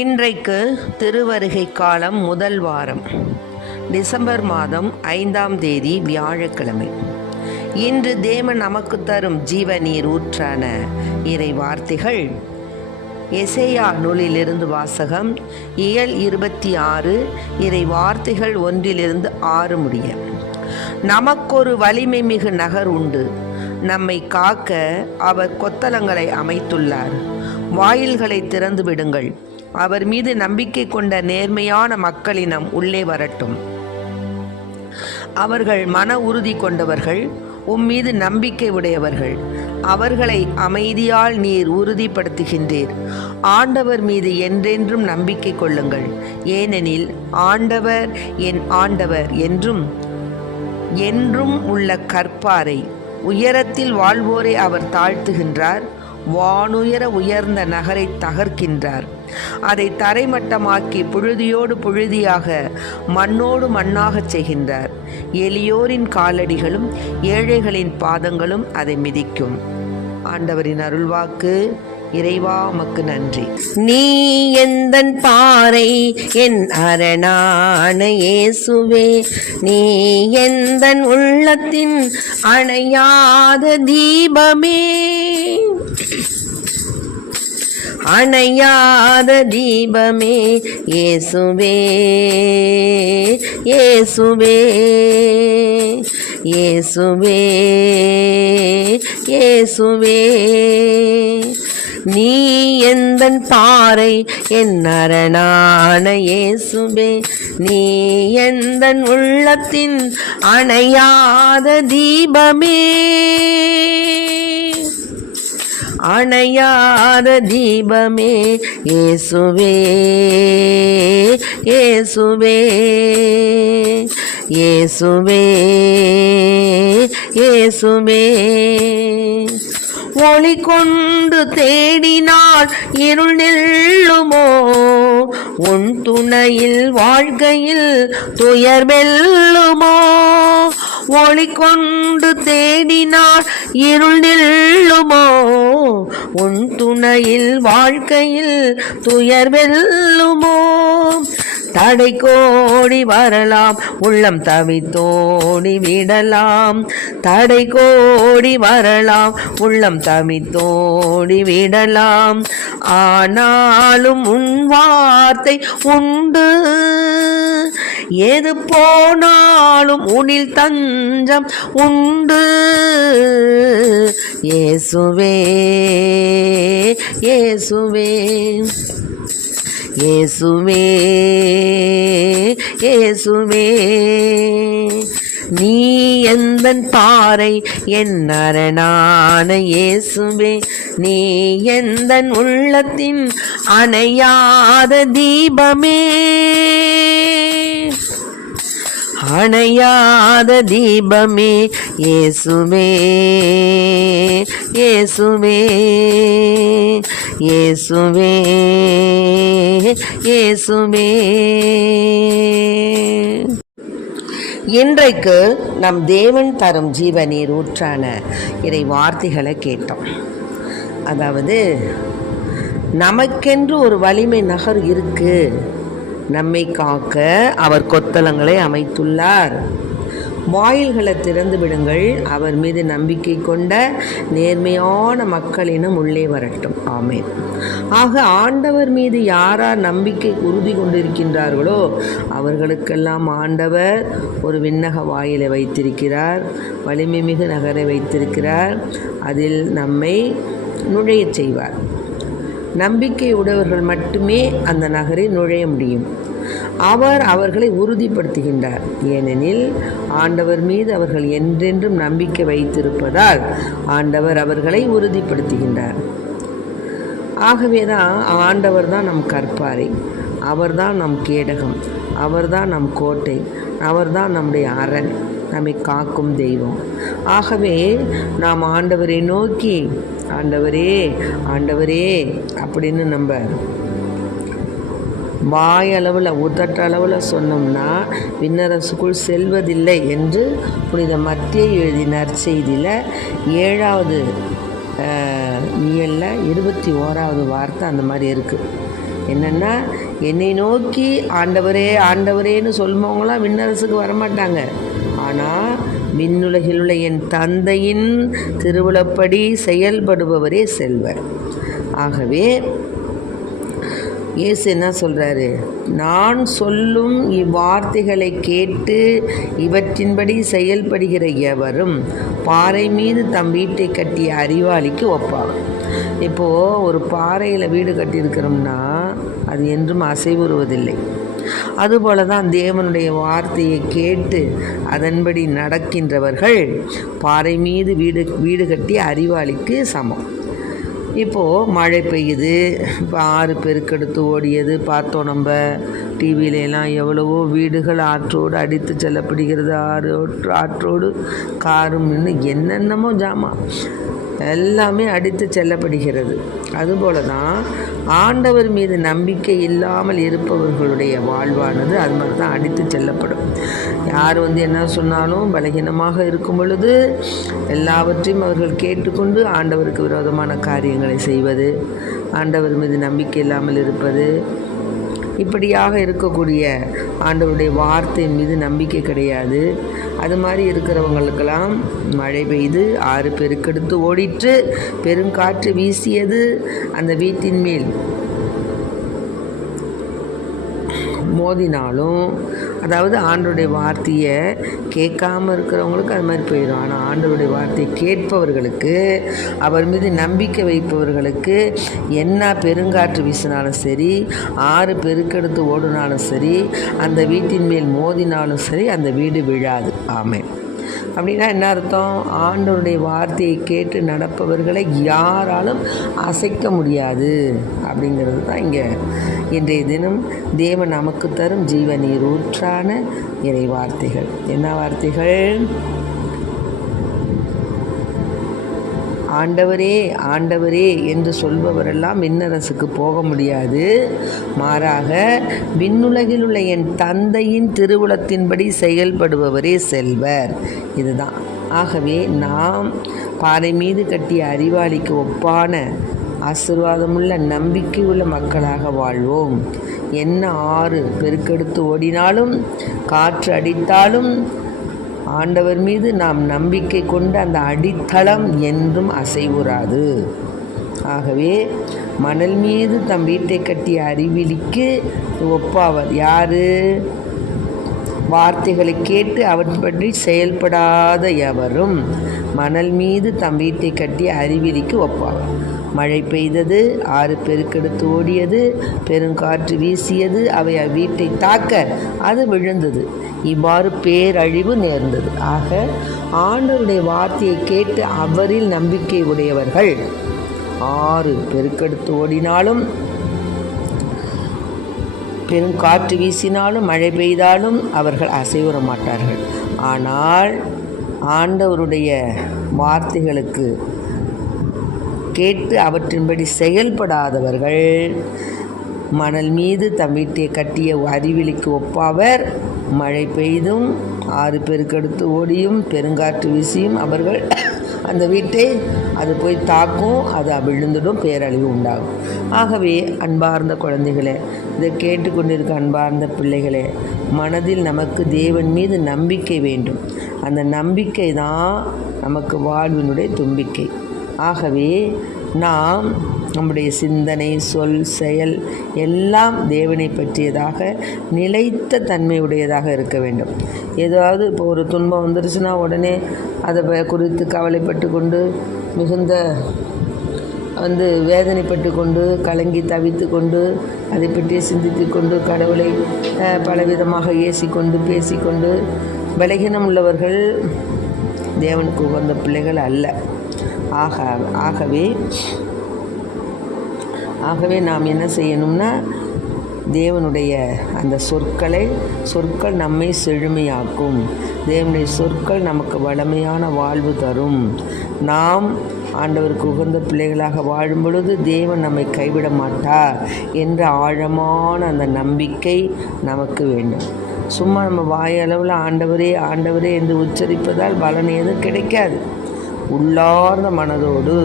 இன்றைக்கு திருவருகை காலம் முதல் வாரம், டிசம்பர் மாதம் 5ஆம் தேதி வியாழக்கிழமை. இன்று தேவன் நமக்கு தரும் ஜீவநீர் ஊற்றான இறை வார்த்தைகள் எசேயா நூலிலிருந்து வாசகம், இயல் 26, இறை வார்த்தைகள் 1-6 முடிய. நமக்கொரு வலிமை மிகு நகர் உண்டு, நம்மை காக்க அவர் கொத்தளங்களை அமைத்துள்ளார். வாயில்களை திறந்து விடுங்கள், அவர் மீது நம்பிக்கை கொண்ட நேர்மையான மக்களினம் உள்ளே வரட்டும். அவர்கள் மன உறுதி கொண்டவர்கள், உம்மீது நம்பிக்கை உடையவர்கள். அவர்களை அமைதியால் நீர் உறுதிப்படுத்துகின்றீர். ஆண்டவர் மீது என்றென்றும் நம்பிக்கை கொள்ளுங்கள், ஏனெனில் ஆண்டவர் என் ஆண்டவர் என்றும் என்றும் உள்ள கற்பாரை. உயரத்தில் வாழ்வோரை அவர் தாழ்த்துகின்றார், வானுயர உயர்ந்த நகரை தகர்க்கின்றார். அதை தரைமட்டமாக்கி புழுதியோடு புழுதியாக மண்ணோடு மண்ணாகச் செய்கின்றார். எளியோரின் காலடிகளும் ஏழைகளின் பாதங்களும் அதை மிதிக்கும். ஆண்டவரின் அருள்வாக்கு. இறைவா உமக்கு நன்றி. நீ எந்தன் பாறை, என் அரணான இயேசுவே, நீ எந்தன் உள்ளத்தின் அணையாத தீபமே, அணையாத தீபமே இயேசுவே, இயேசுவே, இயேசுவே, இயேசுவே. நீ எந்தன் பாறை, என் அரணான இயேசுவே, நீ எந்தன் உள்ளத்தின் அணையாத தீபமே, அணையாத தீபமே இயேசுவே, இயேசுவே, இயேசுவே, இயேசுவே. ஒளி கொண்டு தேடினால் இருள் நெல்லுமோ, உன் துணையில் வாழ்க்கையில் துயர் வெல்லுமோ. ஒளி கொண்டு தேடினால் இருள் நெல்லுமோ, உன் துணையில் வாழ்க்கையில் துயர் வெல்லுமோ. தடை கோடி வரலாம், உள்ளம் தவித்தோடி விடலாம். தடை கோடி வரலாம், உள்ளம் தவித்தோடி விடலாம். ஆனாலும் உன் வார்த்தை உண்டு, எது போனாலும் உன்னில் தஞ்சம் உண்டு. இயேசுவே, இயேசுவே, இயேசுவே, இயேசுவே. நீ எந்தன் பாறை, என் அரணான இயேசுவே, நீ எந்தன் உள்ளத்தின் அணையாத தீபமே, அணையாத தீபமே இயேசுவே, இயேசுவே, இயேசுவே, இயேசுவே. இன்றைக்கு நம் தேவன் தரும் ஜீவநீர் ஊற்றான இறை வார்த்தைகளை கேட்டோம். அதாவது, நமக்கென்று ஒரு வலிமை நகர் இருக்கு, நம்மை காக்க அவர் கொத்தளங்களை அமைத்துள்ளார். வாயில்களை திறந்து விடுங்கள், அவர் மீது நம்பிக்கை கொண்ட நேர்மையான மக்களினம் உள்ளே வரட்டும். ஆமென். ஆக ஆண்டவர் மீது யாரார் நம்பிக்கை உறுதி கொண்டிருக்கின்றார்களோ அவர்களுக்கெல்லாம் ஆண்டவர் ஒரு விண்ணக வாயிலை வைத்திருக்கிறார், வலிமை மிகு நகரை வைத்திருக்கிறார். அதில் நம்மை நுழையச் செய்வார். நம்பிக்கை உடையவர்கள் மட்டுமே அந்த நகரில் நுழைய முடியும். அவர் அவர்களை உறுதிப்படுத்துகின்றார், ஏனெனில் ஆண்டவர் மீது அவர்கள் என்றென்றும் நம்பிக்கை வைத்திருப்பதால் ஆண்டவர் அவர்களை உறுதிப்படுத்துகின்றார். ஆகவேதான் ஆண்டவர் தான் நம் கற்பாரை, அவர்தான் நம் கேடகம், அவர்தான் நம் கோட்டை, அவர்தான் நம்முடைய அரண், நம்மை காக்கும் தெய்வம். ஆகவே நாம் ஆண்டவரை நோக்கி ஆண்டவரே, ஆண்டவரே அப்படின்னு நம்ம வாயளவில் உதட்டளவில் சொன்னோம்னா விண்ணரசுக்குள் செல்வதில்லை என்று புனித மத்தேயு எழுதின நற்செய்தியில் 7வது இயலில் 21வது வார்த்தை அந்த மாதிரி இருக்குது. என்னென்னா என்னை நோக்கி ஆண்டவரே ஆண்டவரேன்னு சொல்லுபவங்களாம் விண்ணரசுக்கு வரமாட்டாங்க. ஆனால் விண்ணுலகில் உள்ள என் தந்தையின் திருவுளப்படி செயல்படுபவரே செல்வர். ஆகவே இயேசு என்ன சொல்கிறாரு? நான் சொல்லும் இவ்வார்த்தைகளை கேட்டு இவற்றின்படி செயல்படுகிற எவரும் பாறை மீது தம் வீட்டை கட்டிய அறிவாளிக்கு ஒப்பாகும். இப்போது ஒரு பாறையில் வீடு கட்டியிருக்கிறோம்னா அது என்றும் அசைவுறுவதில்லை. அதுபோல தான் தேவனுடைய வார்த்தையை கேட்டு அதன்படி நடக்கின்றவர்கள் பாறை மீது வீடு கட்டி அறிவாளிக்கு சமம். இப்போது மழை பெய்யுது, இப்போ ஆறு பெருக்கெடுத்து ஓடியது பார்த்தோம். நம்ம டிவியிலலாம் எவ்வளவோ வீடுகள் ஆற்றோடு அடித்து செல்லப்படுகிறது. ஆற்றோடு காரும் என்னென்னமோ ஜாமான் எல்லாமே அடித்து செல்லப்படுகிறது. அதுபோல தான் ஆண்டவர் மீது நம்பிக்கை இல்லாமல் இருப்பவர்களுடைய வாழ்வானது அது மாதிரி தான் அடித்து செல்லப்படும். யார் என்ன சொன்னாலும் பலகீனமாக இருக்கும் பொழுது எல்லாவற்றையும் அவர்கள் கேட்டுக்கொண்டு ஆண்டவருக்கு விரோதமான காரியங்களை செய்வது, ஆண்டவர் மீது நம்பிக்கை இல்லாமல் இருப்பது, இப்படியாக இருக்கக்கூடிய ஆண்டவருடைய வார்த்தையின் மீது நம்பிக்கை கிடையாது. அது மாதிரி இருக்கிறவங்களுக்கெல்லாம் மழை பெய்து ஆறு பெருக்கெடுத்து ஓடிற்று, பெருங்காற்று வீசியது, அந்த வீட்டின் மேல் மோதினாலும், அதாவது ஆண்டவருடைய வார்த்தையை கேட்காமல் இருக்கிறவங்களுக்கு அது மாதிரி போயிடும். ஆனால் ஆண்டவருடைய வார்த்தையை கேட்பவர்களுக்கு, அவர் மீது நம்பிக்கை வைப்பவர்களுக்கு என்ன பெருங்காற்று வீசினாலும் சரி, ஆறு பெருக்கெடுத்து ஓடினாலும் சரி, அந்த வீட்டின் மேல் மோதினாலும் சரி, அந்த வீடு விழாது. ஆமென். அப்படின்னா என்ன அர்த்தம்? ஆண்டவருடைய வார்த்தையை கேட்டு நடப்பவர்களை யாராலும் அசைக்க முடியாது அப்படிங்கிறது தான் இங்கே இன்றைய தினம் தேவன் நமக்கு தரும் ஜீவ நீர் ஊற்றான இறை வார்த்தைகள். என்ன வார்த்தைகள்? ஆண்டவரே ஆண்டவரே என்று சொல்பவரெல்லாம் விண்ணரசுக்கு போக முடியாது. மாறாக விண்ணுலகில் உள்ள என் தந்தையின் திருவுளத்தின்படி செயல்படுபவரே செல்வர். இதுதான். ஆகவே நாம் பாறை மீது கட்டிய அறிவாளிக்கு ஒப்பான ஆசீர்வாதமுள்ள நம்பிக்கையுள்ள மக்களாக வாழ்வோம். என்ன ஆறு பெருக்கெடுத்து ஓடினாலும், காற்று அடித்தாலும், ஆண்டவர் மீது நாம் நம்பிக்கை கொண்ட அந்த அடித்தளம் என்றும் அசைவுறாது. ஆகவே மணல் மீது தம் வீட்டை கட்டிய அறிவிலிக்கு ஒப்பாவர் யார்? வார்த்தைகளை கேட்டு அவற்றின்படி செயல்படாத எவரும் மணல் மீது தம் வீட்டை கட்டிய அறிவிலிக்கு ஒப்பாவர். மழை பெய்தது, ஆறு பெருக்கெடுத்து ஓடியது, பெருங்காற்று வீசியது, அவை அவ்வீட்டை தாக்க அது விழுந்தது. இவ்வாறு பேரழிவு நேர்ந்தது. ஆக ஆண்டவருடைய வார்த்தையை கேட்டு அவரில் நம்பிக்கை உடையவர்கள் ஆறு பெருக்கெடுத்து ஓடினாலும், பெருங்காற்று வீசினாலும், மழை பெய்தாலும் அவர்கள் அசைவுற மாட்டார்கள். ஆனால் ஆண்டவருடைய வார்த்தைகளுக்கு கேட்டு அவற்றின்படி செயல்படாதவர்கள் மணல் மீது தம் வீட்டை கட்டிய அறிவிலிக்கு ஒப்பாவர். மழை பெய்தும், ஆறு பெருக்கெடுத்து ஓடியும், பெருங்காற்று வீசியும் அவர்கள் அந்த வீட்டை அது போய் தாக்கும், அது விழுந்துடும், பேரழிவு உண்டாகும். ஆகவே அன்பார்ந்த குழந்தைகளே, இதை கேட்டுக்கொண்டிருக்க அன்பார்ந்த பிள்ளைகளே, மனதில் நமக்கு தேவன் மீது நம்பிக்கை வேண்டும். அந்த நம்பிக்கை தான் நமக்கு வாழ்வினுடைய தும்பிக்கை. ஆகவே நாம் நம்முடைய சிந்தனை, சொல், செயல் எல்லாம் தேவனை பற்றியதாக நிலைத்த தன்மையுடையதாக இருக்க வேண்டும். ஏதாவது இப்போ ஒரு துன்பம் வந்துருச்சுன்னா உடனே அதை குறித்து கவலைப்பட்டு கொண்டு மிகுந்த வேதனைப்பட்டு கொண்டு, கலங்கி தவித்து கொண்டு, அதை பற்றி சிந்தித்து கொண்டு, கடவுளை பலவிதமாக ஏசிக்கொண்டு பேசிக்கொண்டு பலகீனம் உள்ளவர்கள் தேவனுக்கு உகந்த பிள்ளைகள் அல்ல. ஆகவே நாம் என்ன செய்யணும்னா, தேவனுடைய அந்த சொற்கள் நம்மை செழுமையாக்கும். தேவனுடைய சொற்கள் நமக்கு வளமையான வாழ்வு தரும். நாம் ஆண்டவருக்கு உகந்த பிள்ளைகளாக வாழும் பொழுது தேவன் நம்மை கைவிட மாட்டார் என்ற ஆழமான அந்த நம்பிக்கை நமக்கு வேண்டும். சும்மா நம்ம வாயளவில் ஆண்டவரே ஆண்டவரே என்று உச்சரிப்பதால் பலன் எதுவும் கிடைக்காது. உள்ளார்ந்த மனதோடு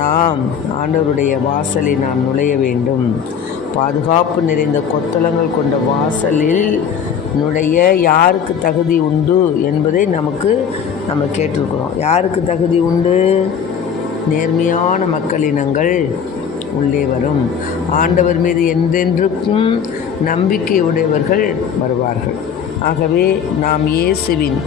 நாம் ஆண்டவருடைய வாசலை நாம் நுழைய வேண்டும். பாதுகாப்பு நிறைந்த கொத்தளங்கள் கொண்ட வாசலில் நுழைய யாருக்கு தகுதி உண்டு என்பதை நம்ம கேட்டிருக்கிறோம். யாருக்கு தகுதி உண்டு? நேர்மையான மக்களினங்கள் உள்ளே வரும். ஆண்டவர் மீது என்றென்றுக்கும் நம்பிக்கையுடையவர்கள் வருவார்கள். ஆகவே நாம் இயேசுவின்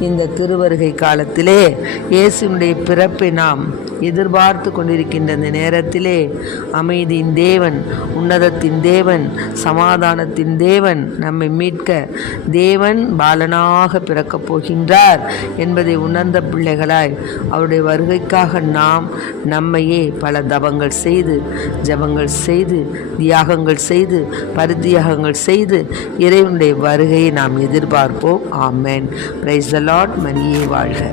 இந்த திருவருகை காலத்திலே இயேசுவினுடைய பிறப்பை நாம் எதிர்பார்த்து கொண்டிருக்கின்ற இந்த நேரத்திலே அமைதியின் தேவன், உன்னதத்தின் தேவன், சமாதானத்தின் தேவன், நம்மை மீட்க தேவன் பாலனாக பிறக்கப் போகின்றார் என்பதை உணர்ந்த பிள்ளைகளாய் அவருடைய வருகைக்காக நாம் நம்மையே பல தவங்கள் செய்து, ஜபங்கள் செய்து, தியாகங்கள் செய்து, பரித்தியாகங்கள் செய்து இறைவனுடைய வருகையை நாம் எதிர்பார்ப்போம். ஆமென். Praise the lord. மரியே வாழ்க.